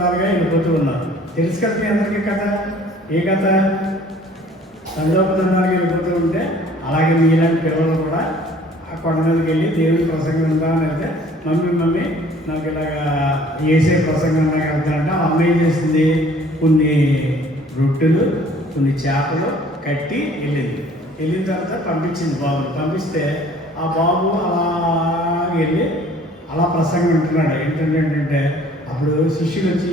తండోపతండాలుగా వెళ్ళిపోతూ ఉన్నారు. తెలుసు కదా మీ అందరికీ కథ. ఏ కథ? తండోపతండాలుగా వెళ్ళిపోతూ ఉంటే అలాగే మీలాంటి పిల్లలు కూడా ఆ కొండ మీదకి వెళ్ళి దేవుని ప్రసంగం విందామని వెళ్తే మమ్మీ నాకు ఇలాగా వేసే ప్రసంగం వెళ్తానంటే ఆ అమ్మ ఏం చేసింది, కొన్ని రొట్టెలు కొన్ని చేపలు కట్టి వెళ్ళిన తర్వాత పంపించింది బాబుని. పంపిస్తే ఆ బాబు అలా వెళ్ళి అలా ప్రసంగం వింటున్నాడు. ఏంటంటే అప్పుడు శిష్యులు వచ్చి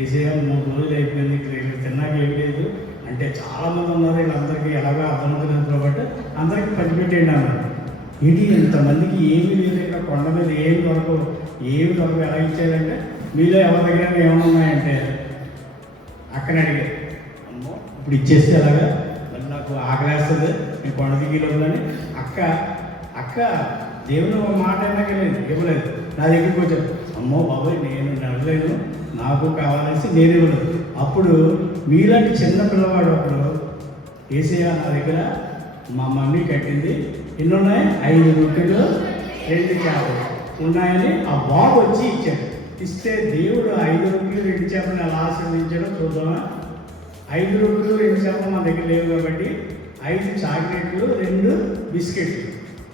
ఏసయ్య 3 రోజులు అయిపోయింది, ఇక్కడ తిన్నాక ఏం లేదు అంటే చాలామంది ఉన్నారు, వీళ్ళందరికీ ఎలాగో అర్థమవుతుంది కాబట్టి అందరికీ పంచిపెట్టేయండి అన్నారు. ఇది ఇంతమందికి ఏమీ లేదు, ఇక్కడ కొండ మీద ఏమి దొరకవు ఎలా ఇచ్చారంటే మీలో ఎవరి దగ్గర ఏమైనా ఉన్నాయంటే అక్కడ అడిగారు. అమ్మో ఇప్పుడు ఇచ్చేస్తే ఎలాగా, మళ్ళీ నాకు ఆకలేస్తుంది, నేను కొండ దిగిలోని అక్క దేవుని ఒక మాట అయినా ఇవ్వలేదు. నా దగ్గరికి వచ్చాను, అమ్మో బాబాయ్ నేను నడలేను, నాకు కావాలని నేను ఇవ్వలేదు. అప్పుడు మీలాంటి చిన్న పిల్లవాడు అప్పుడు ఏసయ్య నా దగ్గర మా మమ్మీ కట్టింది ఎన్ని ఉన్నాయి, 5 రొట్టెలు 2 చేపలు ఉన్నాయని ఆ బాబు వచ్చి ఇచ్చాడు. ఇస్తే దేవుడు 5 రొట్టెలు 2 చేపలు ఎలా ఆశీర్వదించాడో చూద్దామా. 5 రొట్టెలు 2 చేపలు మా దగ్గర లేవు కాబట్టి 5 చాక్లెట్లు 2 బిస్కెట్లు,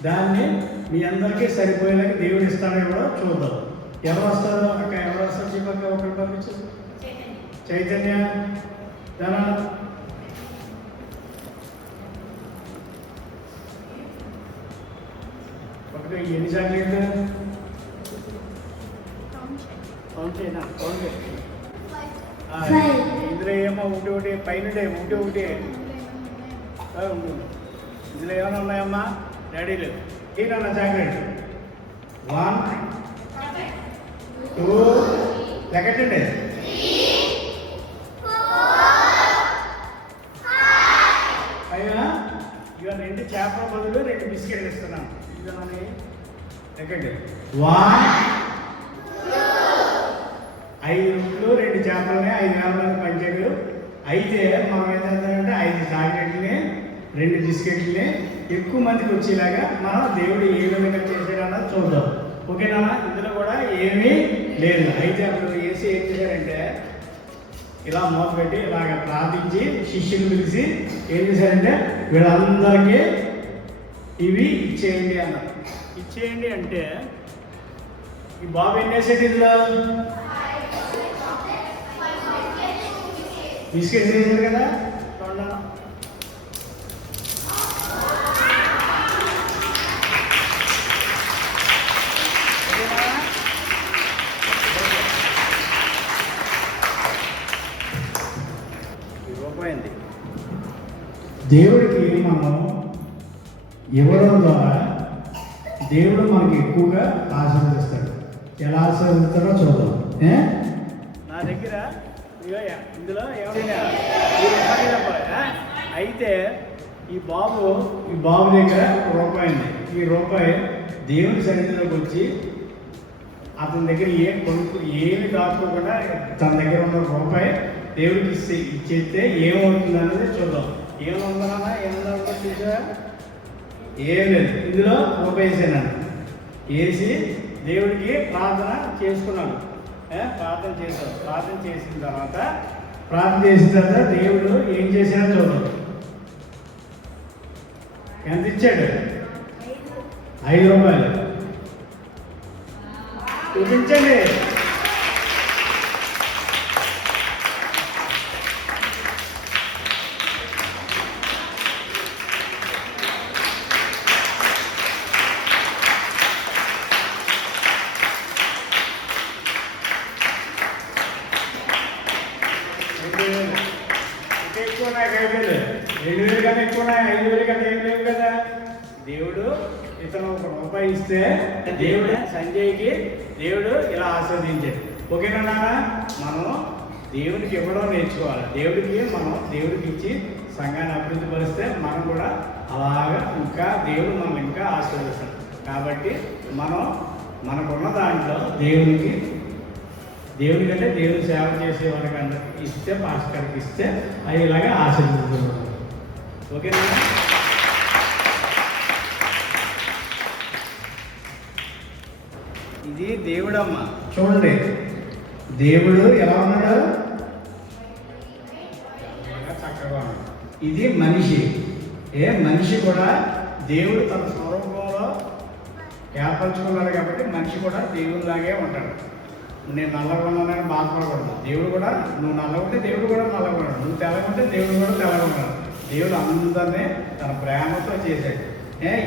దాన్ని మీ అందరికీ సరిపోయేలాగా దేవుడు ఇస్తాడో కూడా చూద్దాం. ఎవరు వస్తారో అక్క, ఎవరు వస్తారు చెప్పక్క, ఒకరు పంపించు. చైతన్య ధన ఒకటి ఎన్ని చాక్లెట్లు ఇందులో ఏమో ఒకటి పైన ఒకటి ఇందులో ఏమైనా ఉన్నాయమ్మా డాడీలు ఏంటన్నా చాక్లెట్ 1 2 లెక్కటండి. అయినా ఇక 2 చేపల బదులు 2 బిస్కెట్లు ఇస్తున్నాను. ఇదని లెక్కండి. 1 5 రొట్టెలు 2 చేపలని 5,000 మంది పంచాడు. అయితే మనం ఏం చేద్దామంటే 5 చాక్లెట్లని 2 బిస్కెట్లని ఎక్కువ మందికి వచ్చేలాగా మనం దేవుడు ఏ విధంగా చేశాడన్నది చూద్దాం. ఓకేనా? ఇందులో కూడా ఏమీ లేదు. అయితే అప్పుడు ఏసీ ఏం చేశారంటే ఇలా మూత పెట్టి ఇలాగ ప్రార్థించి శిష్యులు పిలిచి ఏం చేశారంటే వీళ్ళందరికీ ఇవి ఇచ్చేయండి అన్నారు. ఇచ్చేయండి అంటే ఈ బాబు ఏం చేసాడు, ఇందులో బిస్కెట్ చేశాడు కదా. దేవుడికి మనం ఇవ్వడం ద్వారా దేవుడు మనకి ఎక్కువగా ఆశీర్వదిస్తాడు. ఎలా ఆశీర్వదిస్తాడో చూద్దాం. నా దగ్గర ఇందులో ఏమైనా అయితే ఈ బాబు దగ్గర రూపాయి ఉంది. ఈ రూపాయి దేవుని సన్నిధిలోకి వచ్చి అతని దగ్గర ఏమి దాచుకోకుండా తన దగ్గర ఉన్న రూపాయి దేవుడికి ఇచ్చేస్తే ఏమవుతుంది అనేది చూద్దాం. ఏముందన్నా చూసా, ఏం లేదు. ఇందులో రూపాయి వేసాను, వేసి దేవుడికి ప్రార్థన చేసుకున్నాను. ప్రార్థన చేసిన తర్వాత దేవుడు ఏం చేశాడో చూద్దాం. ఎంత ఇచ్చాడు? 5 రూపాయలు. చూపించండి. ఎక్కువ ఉన్నాయి, 2,000 కన్నా ఎక్కువ ఉన్నాయి, 5,000 కన్నా ఏం లేవు కదా. దేవుడు ఇతను 1 రూపాయి ఇస్తే దేవుడు సంజయ్కి దేవుడు ఇలా ఆస్వాదించాడు. ఓకేనా నాన్న? మనం దేవుడికి ఇవ్వడం నేర్చుకోవాలి. దేవుడికి ఇచ్చి సంఘాన్ని అభివృద్ధి పరిస్తే మనం కూడా అలాగా ఇంకా దేవుడు మనం ఇంకా ఆశీర్వదిస్తాడు. కాబట్టి మనకున్న దాంట్లో దేవుడి కంటే దేవుని సేవ చేసేవాడికి అందరికి ఇస్తే, పాస్టర్కి ఇస్తే అది ఇలాగే ఆశీర్వదిస్తున్నాడు. ఓకేనా? ఇది దేవుడమ్మ. చూడండి, దేవుడు ఎలా ఉన్నాడు? చక్కగా ఉన్నాడు. ఇది మనిషి. మనిషి కూడా దేవుడు తన స్వరూపంలో ఏర్పరచుకున్నాడు కాబట్టి మనిషి కూడా దేవుడిలాగే ఉంటాడు. నేను నల్లగా ఉన్నానని బాధపడకూడదు. దేవుడు కూడా, నువ్వు నల్లగా ఉంటే దేవుడు కూడా నల్లగా ఉన్నాడు, నువ్వు తెల్లగా ఉంటే దేవుడు కూడా తెల్లగా ఉన్నాడు. దేవుడు అందరినీ తన ప్రేమతో చేశాడు.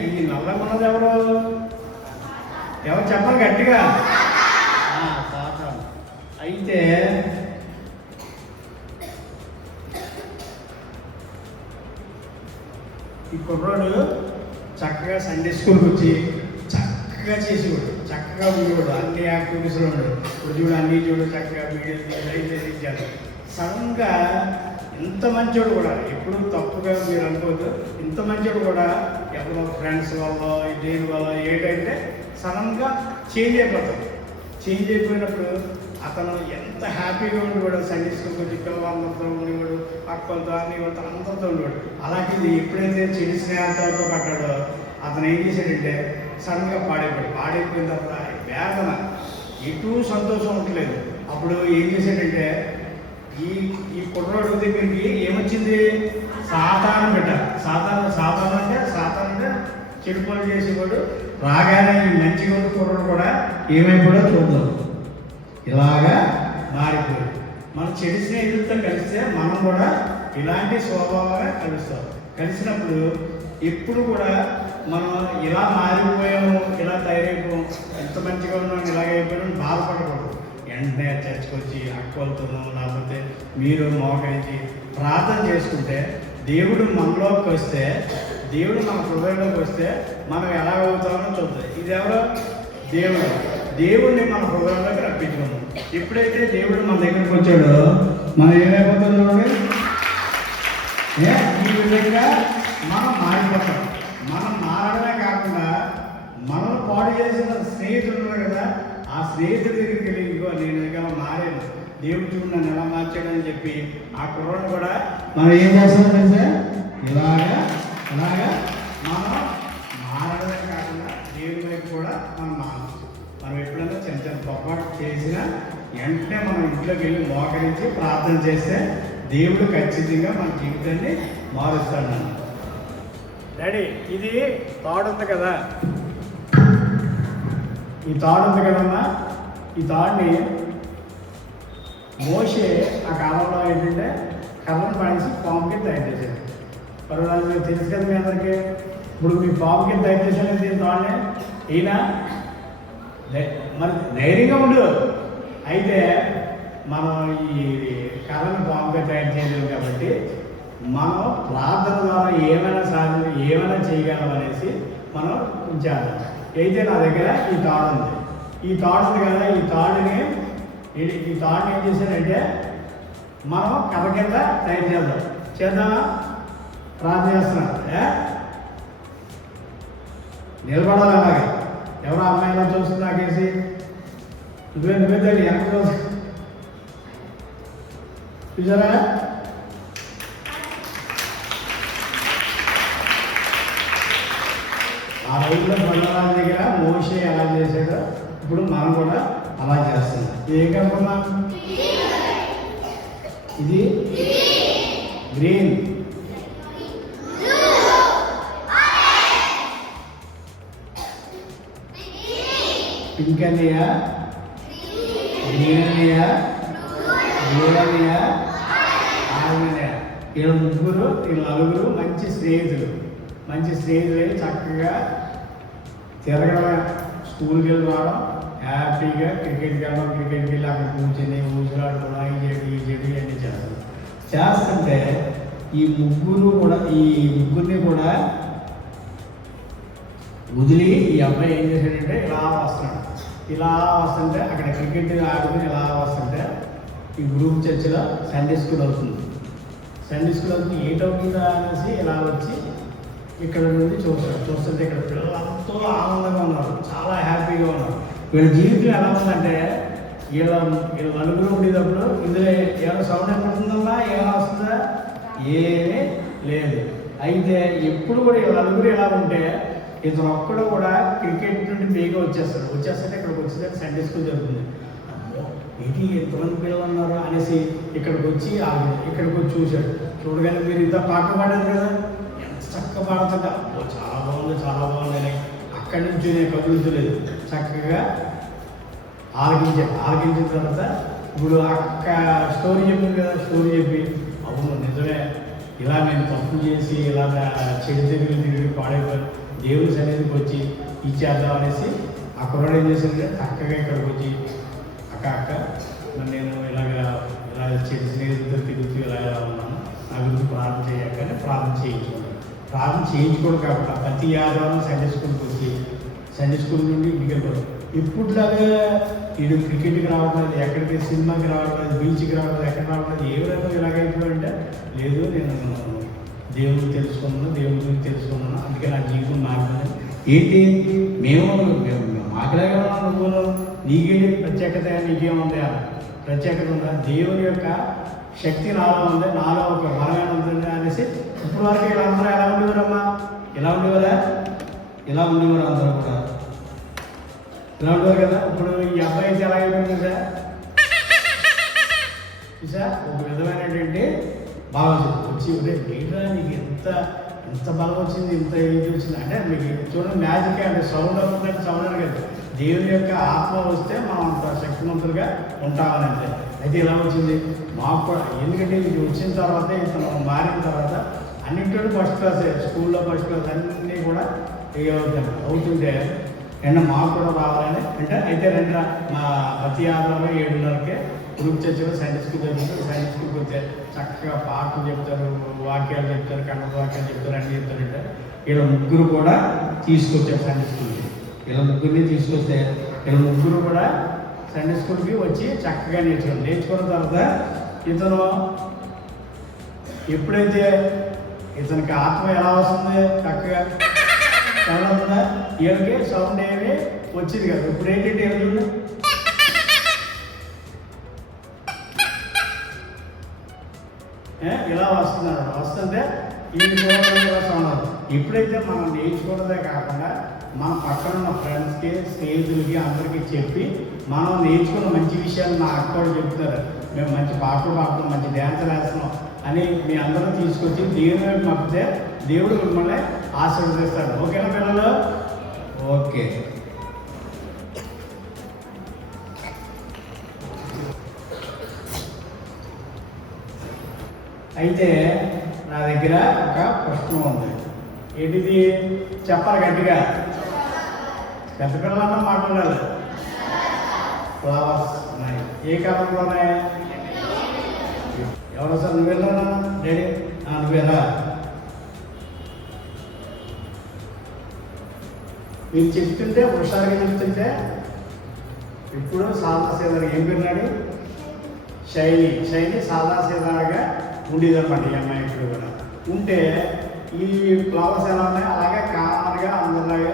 ఈ నల్లగా ఉన్నది ఎవరు? ఎవరు చెప్పాలి గట్టిగా? సాతాను. అయితే ఈ కుర్రాడు చక్కగా సండే స్కూల్కి వచ్చి చక్కగా చేసేవాడు, చక్కగా ఉండేవాడు, అన్ని యాక్టివిటీస్లో ఉండేవాడు. ఇప్పుడు చూడు అన్నీ చూడు చక్కగా వీడియో ఇచ్చారు. సడన్గా ఇంత మంచోడు కూడా, ఎప్పుడు తప్పుగా మీరు అనుకోవద్దు, ఇంత మంచోడు కూడా ఎవరో ఫ్రెండ్స్ వల్ల దేని వల్ల ఏంటంటే సడన్గా చేంజ్ అయిపోతాడు. చేంజ్ అయిపోయినప్పుడు అతను ఎంత హ్యాపీగా ఉండేవాడు, సండే స్కూల్కి వచ్చి పిల్లలందరితో ఉండేవాడు, అక్కలతో అన్ని వాళ్ళతో అందరితో ఉండేవాడు. అలాంటిది ఎప్పుడైతే చెడు స్నేహితులతో పడ్డాడో అతను ఏం చేశాడంటే సడన్గా పాడైపోయిన తర్వాత వేదన, ఎటు సంతోషం ఉండలేదు. అప్పుడు ఏం చేశాడంటే ఈ కుర్రోడు దగ్గరికి ఏమొచ్చింది? సాతాను పెట్టారు. సాతాను అంటే చెడు పనులు చేసేవాడు. రాగానే ఈ మంచిగా ఉన్న కుర్రోడు కూడా ఏమైపోయాడో చూద్దాం, ఇలాగా మారిపోయాడు. మన చెడు స్నేహితులతో కలిస్తే మనం కూడా ఇలాంటి స్వభావంగా కలుస్తాం. కలిసినప్పుడు ఎప్పుడు కూడా మనం ఇలా మారిపోయాము, ఇలా తయారైపోయాము, ఎంత మంచిగా ఉన్నాం, ఇలాగైపోయాము బాధపడకూడదు. వెంటనే చర్చకొచ్చి అక్కలతోనో లేకపోతే మీరు మోకరించి ప్రార్థన చేసుకుంటే దేవుడు మనలోకి వస్తే, దేవుడు మన హృదయంలోకి వస్తే మనం ఎలా అవుతామో చూద్దాం. ఇది ఎవరో? దేవుడు. దేవుడిని మన హృదయంలోకి రప్పించుకున్నాం. ఎప్పుడైతే దేవుడు మన దగ్గరికి వచ్చాడో మనం ఏమైపోతుంది చూడండి, ఈ విధంగా మనం మారిపోతాం. మనం మారడమే కాకుండా మనం పాడు చేసిన స్నేహితులు ఉన్నారు కదా, ఆ స్నేహితుడి దగ్గరికి వెళ్ళి ఇంకో నేను ఇంకా మారాను, దేవుడు చూడు నన్ను ఎలా మార్చాడని చెప్పి ఆ కుర్రను కూడా మనం ఏం చేస్తాం తెలిసే, ఇలాగా మనం మారడమే కాకుండా దేవుడి వైపు కూడా మనం మారుస్తాం. మనం ఎప్పుడైనా చిన్న చిన్న పొరపాటు చేసినా వెంటనే మనం ఇంట్లోకి వెళ్ళి మోకరించి ప్రార్థన చేస్తే దేవుడు ఖచ్చితంగా మన జీవితాన్ని మారుస్తాడు. డాడీ, ఇది తాడు ఉంది కదా, ఈ తాడు ఉంది కదమ్మా, ఈ తాడుని మోషే ఆ కాలంలో ఏంటంటే కర్రను పడేసి పాము కింద తయారు చేశారు. పర్వాలేదు తెలుసు కదా మీ అందరికీ. ఇప్పుడు మీ పాము కింద తయారు చేశాను దీని తాడుని ఈయన మరి ధైర్యంగా ఉండు. అయితే మనం ఈ కర్రను పాముగా తయారు చేయలేము కాబట్టి మనం ప్రార్థన ద్వారా ఏమైనా చేయగలం అనేసి మనం ఉంచాలి. అయితే నా దగ్గర ఈ తాడు ఉంది, ఈ తాడు ఉంది కదా, ఈ తాడుని ఏం చేశానంటే మనం కర్ర కింద తయారు చేద్దామా? ప్రార్థన చేస్తున్నాను. నిలబడాలి అలాగే. ఎవరో అమ్మాయిలా చూస్తుంది నాకేసి, నువ్వే తల్లి వెనక చూసారా? ఆ రోజుల్లో బండరాజు దగ్గర మోషే ఎలా చేశాడో ఇప్పుడు మనం కూడా అలా చేస్తున్నాం. ఏం కనుకున్నాం? ఇది గ్రీన్, పింక్ అన్నయ్యా, గ్రీన్ అన్నయ్యా, బ్లూ అన్నయ్యా, ఆరెంజ్ అన్నయ్యా. వీళ్ళ నలుగురు మంచి స్నేహితులు చక్కగా తిరగడం, స్కూల్కి వెళ్ళి రావడం, హ్యాపీగా క్రికెట్కి వెళ్ళి అక్కడ కూర్చొని ఊసులాడుకోవడం, ఈ చెడు అన్నీ చేస్తుంటే ఈ ముగ్గురిని కూడా వదిలి ఈ అబ్బాయి ఏం చేశాడంటే ఇలా వస్తుంటే అక్కడ క్రికెట్ ఆడుకుని ఇలా వస్తుంటే ఈ గ్రూప్ చర్చిలో సండే స్కూల్ అవుతుంది. ఏటవుతుందా అనేసి ఇలా వచ్చి ఇక్కడ నుండి చూస్తుంటే ఇక్కడ పిల్లలంతా ఆనందంగా ఉన్నారు, చాలా హ్యాపీగా ఉన్నారు. వీళ్ళ జీవితం ఎలా ఉందంటే వీళ్ళ నలుగురు ఉండేటప్పుడు ఇందులో ఏమైనా సౌండ్ ఎక్కడుందమ్మా, ఏమైనా వస్తుందా? ఏమీ లేదు. అయితే ఎప్పుడు కూడా వీళ్ళ నలుగురు ఎలా ఉంటే ఇతను ఒక్కడు కూడా క్రికెట్ నుండి బేగా వచ్చేస్తుంటే ఇక్కడికి వచ్చేసరికి సండే స్కూల్ జరుగుతుంది. ఏంటి ఎంతమంది పిల్లలు ఉన్నారు అనేసి ఇక్కడికి వచ్చి చూశాడు. చూడగానే మీరు ఇంత పాట పాడారు కదా, ఎంత చక్కగా పాడుతుంటా, చాలా బాగుంది చాలా బాగుంది అని అక్కడి నుంచి నేను కదులుతలేదు. చక్కగా ఆలకించిన తర్వాత ఇప్పుడు అక్క స్టోరీ చెప్పింది కదా, స్టోరీ చెప్పి అవును నిజమే, ఇలా నేను తప్పు చేసి ఇలా చెడు తిరిగి పాడైపోయి దేవుని సన్నిధికి వచ్చి ఇచ్చేద్దాం అనేసి ఆ కుర్రాడు ఏం చేశారంటే చక్కగా ఇక్కడికి వచ్చి అక్క మరి నేను ఇలా చెడు స్నేహితులతో తిరుగుతూ ఇలా ఉన్నాను, నా గురించి ప్రార్థన చేయగానే ప్రార్థన చేయించుకోవడం కాబట్టి ప్రతి ఆదివారం సండే స్కూల్కి వచ్చి సండే స్కూల్ నుండి ఇంటికి వెళ్ళిపోవడం. ఇప్పుడులాగా వీడు క్రికెట్కి రావట్లేదు, ఎక్కడికి సినిమాకి రావట్లేదు, బీచ్కి రావట్లేదు, ఎక్కడ రావట్లేదు, ఏ విధంగా ఇలాగైపోయాడంటే లేదు నేను దేవుని గురించి తెలుసుకున్నాను, అందుకే నా జీవితం మారింది. ఏంటి మేము మాట్లాడే నువ్వు నీకేంటి ప్రత్యేకత, నీకేముంది ప్రత్యేకత ఉందా? దేవుని యొక్క శక్తి నాలో ఉంది, నాలో ఒక బలమైన ఉంటుంది అనేసి ఇప్పుడు వరకు ఇలా అందరూ ఎలా ఉండేవారమ్మా? ఇలా ఉండేవారు అందరూ కూడా ఇలా ఉండేవారు కదా. ఇప్పుడు ఈ అబ్బాయి అయితే ఎలా అయిపోయింది సార్ ఒక విధమైనటువంటి భావం వచ్చి ఏంట్రా నీకు ఎంత బలం వచ్చింది, ఇంత ఏది వచ్చింది అంటే మీకు చూడండి మ్యాజిక్ అంటే సౌండ్ అవుతుందంటే సౌండ్ అని కదా, దేవుని యొక్క ఆత్మ వస్తే మనం అంత శక్తివంతులుగా ఉంటామని అంటే. అయితే ఇలా వచ్చింది మాకు కూడా, ఎందుకంటే ఇది వచ్చిన తర్వాత ఇతను మారిన తర్వాత అన్నింటిలో ఫస్ట్ క్లాసే, స్కూల్లో ఫస్ట్ క్లాస్ అన్నీ కూడా అవుతుంటే మాకు కూడా రావాలని అంటే అయితే రండి మా ప్రతి ఆదివారం 7:30కే గ్రూప్ చర్చలో సండే స్కూల్ జరుగుతుంది. సండే స్కూల్కి వచ్చే చక్కగా పాటలు చెప్తారు, వాక్యాలు చెప్తారు, కన్నడ వాక్యాలు చెప్తారు, అన్నీ చెప్తారంటే వీళ్ళ ముగ్గురు కూడా తీసుకొచ్చారు సండే స్కూల్కి. వీళ్ళ ముగ్గురిని తీసుకొస్తే వీళ్ళ ముగ్గురు కూడా సండే స్కూల్కి వచ్చి చక్కగా నేర్చుకున్న తర్వాత ఇతను ఎప్పుడైతే ఇతనికి ఆత్మ ఎలా వస్తుంది చక్కగా చదువుతుందా, వీళ్ళకి సౌండ్ ఏమి వచ్చింది కదా. ఇప్పుడు ఏంటంటే వీళ్ళు ఇలా వస్తుంటే ఈ సౌండ్. ఎప్పుడైతే మనం నేర్చుకోవడమే కాకుండా మన పక్కన ఉన్న ఫ్రెండ్స్కి, స్నేహితులకి అందరికీ చెప్పి మనం నేర్చుకున్న మంచి విషయాలు నా అక్క కూడా చెప్తున్నారు, మేము మంచి పాటలు పాడుతున్నాం, మంచి డ్యాన్సులు వేస్తున్నాం అని మీ అందరూ తీసుకొచ్చి దేవుని వైపు పంపితే దేవుడు మిమ్మల్ని ఆశీర్వదిస్తాడు. ఓకేనా పిల్లలు? ఓకే. అయితే నా దగ్గర ఒక ప్రశ్న ఉంది. ఏంటిది చెప్పాలి గట్టిగా, పెద్ద పిల్లలన్నా మాట్లాడాలి. ఫ్లవర్స్ ఉన్నాయి, ఏ కలర్లో ఉన్నాయి? ఎవరో సార్ నువ్వు వెళ్ళానా? డాడీ నువ్వేరా? మీరు చెప్తుంటే హుషారుగా చెప్తుంటే ఇప్పుడు సాదాసీదాగా ఏం పేరున్నాడు? శైలి సాదాసీదాగా ఉండేదన్నమాట ఈ అమ్మాయి. ఇప్పుడు కూడా ఉంటే ఈ ఫ్లవర్స్ ఎలా ఉన్నాయి అలాగే కామన్గా అందరిలాగే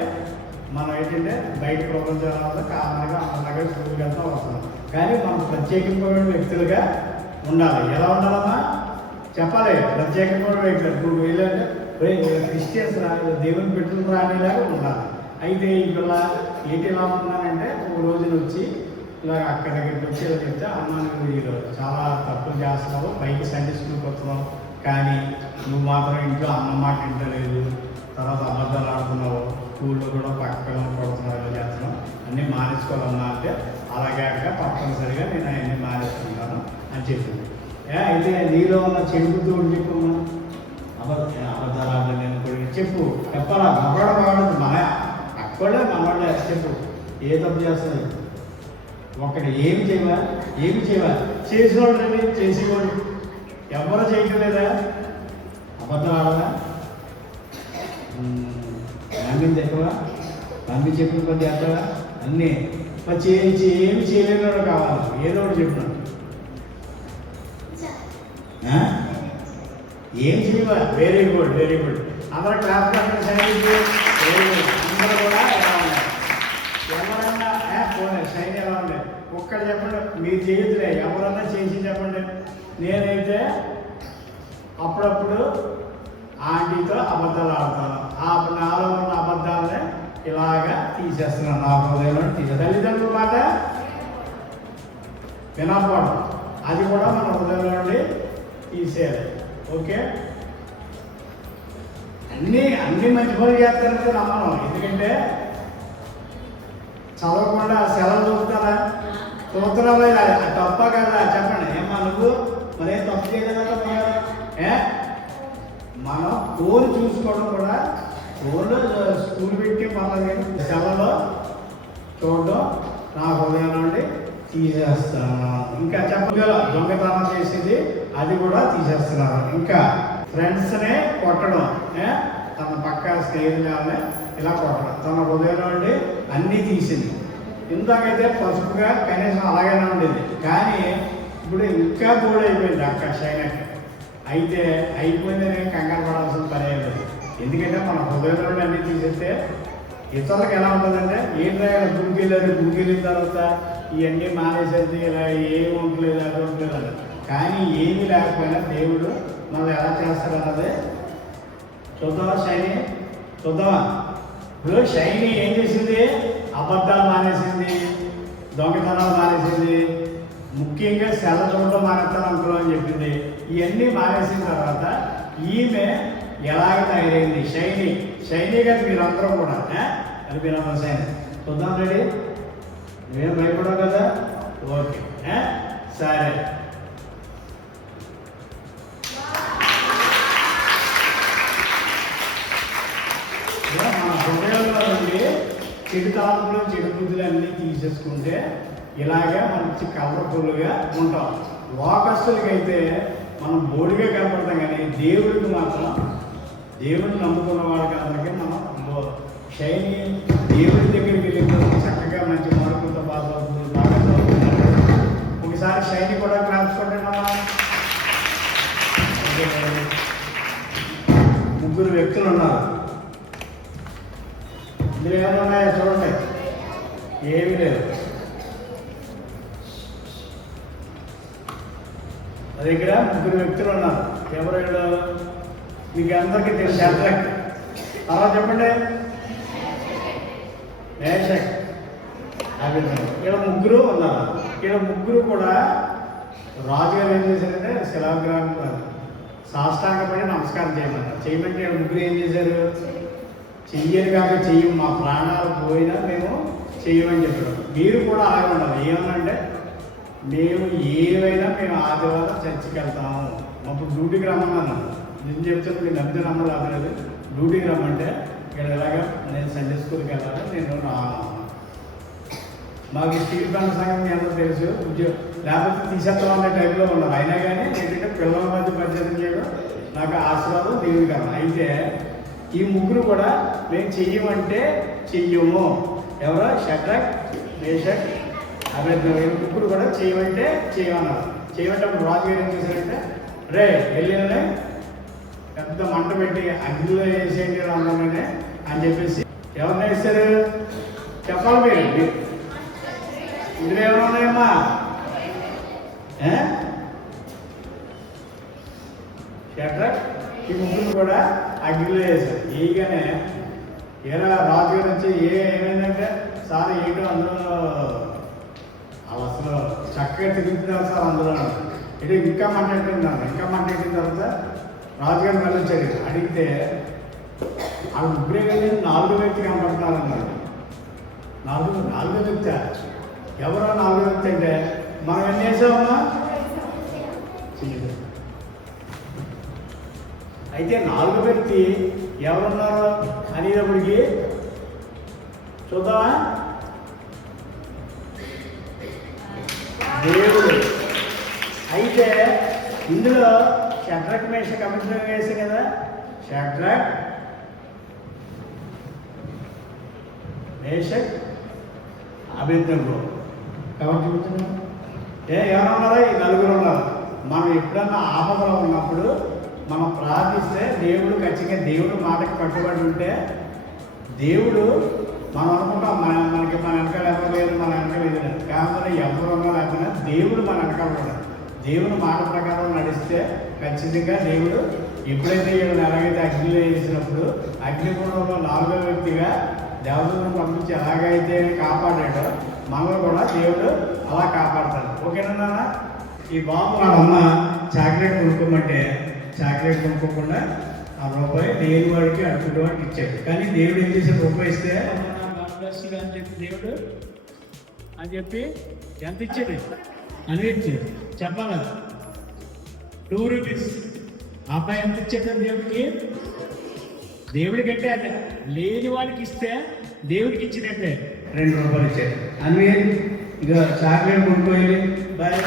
మనం ఏంటంటే బయట ప్రపంచం ఎలా ఉందో కామన్గా అందరిలాగే స్కూల్కి వెళ్తా వస్తున్నాం. కానీ మనం ప్రత్యేకింపబడిన వ్యక్తులుగా ఉండాలి. ఎలా ఉండాలమ్మా చెప్పాలి, ప్రత్యేకింపబడిన వ్యక్తులు. ఇప్పుడు వీళ్ళంటే క్రిస్టియన్స్ దేవుని పెట్టుకుని రానిలాగా ఉండాలి. అయితే ఈ పిల్ల ఏంటి ఎలా ఉన్నానంటే ఒక రోజున వచ్చి ఇలా అక్కడ దగ్గరికి వచ్చి ఇలా చెప్తే అన్నాను, మీరు చాలా తప్పులు చేస్తున్నావు, పైకి సండే స్కూల్కి వస్తున్నావు కానీ నువ్వు మాత్రం ఇంట్లో అన్న మాట వింటలేదు, తర్వాత అబద్ధాలు ఆడుతున్నావు, స్కూల్లో కూడా పక్కన పడుతున్నావు, ఇలా చేస్తున్నావు, అన్నీ మానేసుకోవాలన్నా అంటే అలాగే అక్క తప్పనిసరిగా నేను అవన్నీ మానేసుకుంటాను అని చెప్పింది. అయితే నీలో ఉన్న చెడుగుతూ చెప్పమ్మా, అబద్ధాలు ఆడలేదు నేను కూడా చెప్పాలా? మగవాడ బాగుంటుంది, మన అక్కడే మనవాళ్ళే చెప్పు, ఏ తప్పు చేస్తుంది ఒకటి ఏమి చేయవా చేసేవాడు చేసేవాడు ఎవరో చేయట్లేదా? అబద్ధం ఆడదా? నమ్మింది ఎక్కువ, నమ్మి చెప్పిన కొద్ది అర్థవా అన్నీ చేయించి ఏమి చేయలేని కావాలి, ఏదో ఒకటి చెప్పినాడు. ఏం చేయవా? Very good. అందరూ క్లాస్ అందరూ కూడా ఎలా ఉన్నాయి? ఎవరన్నా శైలి ఎలా ఉండే ఒక్కటి చెప్పండి, మీరు చేయొద్దులే, ఎవరన్నా చేసి చెప్పండి. నేనైతే అప్పుడప్పుడు ఆంటీతో అబద్ధాలు ఆడతాను, నాలో ఉన్న అబద్ధాలనే ఇలాగా తీసేస్తున్నాను, నా హృదయంలో తల్లిదండ్రుల మాట వినకపోవడం, అది కూడా మన హృదయంలో నుండి తీసేయాలి. ఓకే, అన్ని మంచి పనులు చేస్తారంటే నమ్మను. ఎందుకంటే చదవకుండా సెలవు చూపుతారా? చూస్తున్నావా? తప్ప కదా చెప్పండి. ఏమా నువ్వు మరేం తప్పు చేయలేదా? మనం ఫోన్ చూసుకోవడం కూడా, ఫోన్లో స్కూల్ పెట్టి మళ్ళీ సెలవులో చూడడం నా హృదయం నుండి తీసేస్తాను. ఇంకా చెప్పగల దొంగతనం చేసేది అది కూడా తీసేస్తున్నారు. ఇంకా ఫ్రెండ్స్నే కొట్టడం, తన పక్క స్నేహితులని ఇలా కొట్టడం తన హృదయం నుండి అన్నీ తీసింది. ఇందాకైతే పసుపుగా కనీసం అలాగైనా ఉండేది, కానీ ఇప్పుడు ఇంకా బోర్డు అయిపోయింది అక్క షైనక్. అయితే అయిపోయిందని కంగారు పడాల్సిన పని లేదు. ఎందుకంటే మన హృదయం నుండి అన్నీ తీసేస్తే ఇతరులకు ఎలా ఉంటుందంటే ఏంటో గుడికి వెళ్ళిన తర్వాత ఇవన్నీ మానేసేది, ఇలా ఏమి ఉండలేదు, అది ఉండలేదు అని. కానీ ఏమీ లేకపోయినా దేవుడు మనం ఎలా చేస్తాడు అన్నది చూద్దామా? షైనీ చూద్దామా? ఇప్పుడు షైనీ ఏం చేసింది? అబద్ధాలు మానేసింది, దొంగతనాలు మానేసింది, ముఖ్యంగా సెల చూడడం మానేస్తాను అనుకున్నాం అని చెప్పింది. ఇవన్నీ మానేసిన తర్వాత ఈమె ఎలాగ తయారైంది? షైనీ గారు మీరందరూ కూడా అది మీరందరూ షైనీ చూద్దాం. రెడీ? నువ్వేం భయపడవు కదా? ఓకే, సరే. మన హృదయంలో నుండి చెడు తలంపులు, చెడు బుద్ధులు అన్నీ తీసేసుకుంటే ఇలాగా మంచి కలర్ఫుల్గా ఉంటాం. లోకస్తులకైతే మనం బోడిగా కనపడతాం, కానీ దేవుడికి మాత్రం, దేవుడిని నమ్ముకున్న వాళ్ళకి అందరికీ మనం షైనీ దేవుడి దగ్గరికి వెళ్ళినప్పుడు చక్కగా మంచి మార్కులతో బాగా చదువుతున్నారు. ఒకసారి షైనీ కూడా క్లాస్ కొట్టండి. ముగ్గురు వ్యక్తులు ఉన్నారు. ఇందులో ఏమైనా ఉన్నాయో చూడండి. ఏమీ లేదు. నా దగ్గర ముగ్గురు వ్యక్తులు ఉన్నారు. ఎవరు? మీకు అందరికీ తెలుసు. తర్వాత చెప్పండి. మేషక్, అబేద్నెగో. వీళ్ళ ముగ్గురు ఉన్నారు. వీళ్ళ ముగ్గురు కూడా రాజుగారు ఏం చేశారంటే శిలాగ్రహం సాష్టాంగపడి నమస్కారం చేయమంటే వీళ్ళ ముగ్గురు ఏం చేశారు? చెయ్యని కాక చెయ్యం, మా ప్రాణాలు పోయినా మేము చెయ్యమని చెప్పారు. మీరు కూడా అలాగే ఉండాలి. ఏమనంటే మేము ఏమైనా మేము ఆదివారం చర్చికి వెళ్తాము. అప్పుడు డ్యూటీకి రమ్మన్నాను. నేను చెప్తాను, మీరు నమ్మితే నమ్మలు అవ్వలేదు. డ్యూటీకి రమ్మంటే ఇక్కడ ఎలాగా నేను సండే స్కూల్కి వెళ్ళాలి, నేను రాను. మాకు స్టీల్ ప్లాంట్ సంఘం అందరూ తెలుసు, లేకపోతే తీసేస్తాం అనే టైంలో ఉన్నారు. అయినా కానీ ఏంటంటే పిల్లల మధ్య పరిచయం చేయడం నాకు ఆశీర్వాదం, దేవుడి కారణం. అయితే ఈ ముగ్గురు కూడా మేము చెయ్యమంటే చెయ్యము. ఎవరో షడ్రక్, మేషక్, అబేద్నెగో ముగ్గురు కూడా చేయమంటే చేయమన్నారు. చేయమంటే అప్పుడు రాజుగారు ఏం చేశారంటే, రే వెళ్ళినే పెద్ద మంట పెట్టి అగ్నిలో వేసేయండి అందరినే అని చెప్పేసి ఎవరిని వేస్తారు చెప్పాలి. మీరు ఇందులో ఏమైనా ఉన్నాయమ్మా? షడ్రక్, ఈ ముగ్గురు కూడా అగ్నిలో వేశారు. ఈగానే ఏదో రాజుగారు వచ్చి ఏమైందంటే, సార్ ఏంటో అందులో వాళ్ళు అసలు చక్కగా తిరుగుతున్నారు సార్ అందులో. ఇటు ఇంకా మాట్లాడుతున్నారు. ఇంకా మాట్లాడిన తర్వాత రాజుగారు వెళ్ళొచ్చారు. అడిగితే వాళ్ళు ముగ్గురే కానీ 4వ వ్యక్తి కనపడుతున్నారు అన్నారు. నాలుగో వ్యక్తి ఎవరో 4వ వ్యక్తి అంటే మనం ఎన్ని వేసామమ్మా? అయితే 4వ వ్యక్తి ఎవరున్నారు అనేటప్పటికి చూద్దామా? దేవుడు. అయితే ఇందులో షడ్రక్, మేషక్, అబేద్నెగో వేసాం కదా. షడ్రక్, మేషక్, అబేద్నెగో కాబట్టి చూస్తున్నాం. ఎవరు ఉన్నారా? ఈ నలుగురు ఉన్నారు. మనం ఎప్పుడన్నా ఆపదలో ఉన్నప్పుడు మనం ప్రార్థిస్తే దేవుడు ఖచ్చితంగా దేవుడు మాటకి కట్టుబడి ఉంటే దేవుడు మనం అనుకుంటాం మనకి మన వెనకాల ఎవరు లేదు, మన వెనకాల ఇది లేదు. కాకపోతే ఎవరు ఉన్నా లేకపోయినా దేవుడు మన వెనకాల ఉన్నాడు. దేవుడు మాట ప్రకారం నడిస్తే ఖచ్చితంగా దేవుడు ఎప్పుడైతే వీళ్ళని ఎలాగైతే అగ్నిలో వేసినప్పుడు అగ్నిగుండంలో 4వ వ్యక్తిగా దేవతలను పంపించి ఎలాగైతే కాపాడాడో మనల్ని కూడా దేవుడు అలా కాపాడతాడు. ఓకేనా నాన్న? ఈ బాబు వాళ్ళ అమ్మ చాక్లెట్ కొనుక్కోమంటే చాక్లెట్ కొనుక్కోకుండా ఆ రూపాయి లేని వాడికి అడుగుంటే వాడికి ఇచ్చాడు. కానీ దేవుడు ఏం చేశాడు? రూపాయి ఇస్తే అని చెప్పి దేవుడు అని చెప్పి ఎంత ఇచ్చాడు అని ఇచ్చాడు చెప్పాలి. 2 రూపీస్. అబ్బాయి ఎంత ఇచ్చాడు దేవుడికి? దేవుడికంటే అదే లేని వాడికి ఇస్తే దేవుడికి ఇచ్చినట్టే 2 రూపాయలు ఇచ్చాడు. అని ఇక చాక్లెట్ కొనుక్కోవాలి. బాయ్.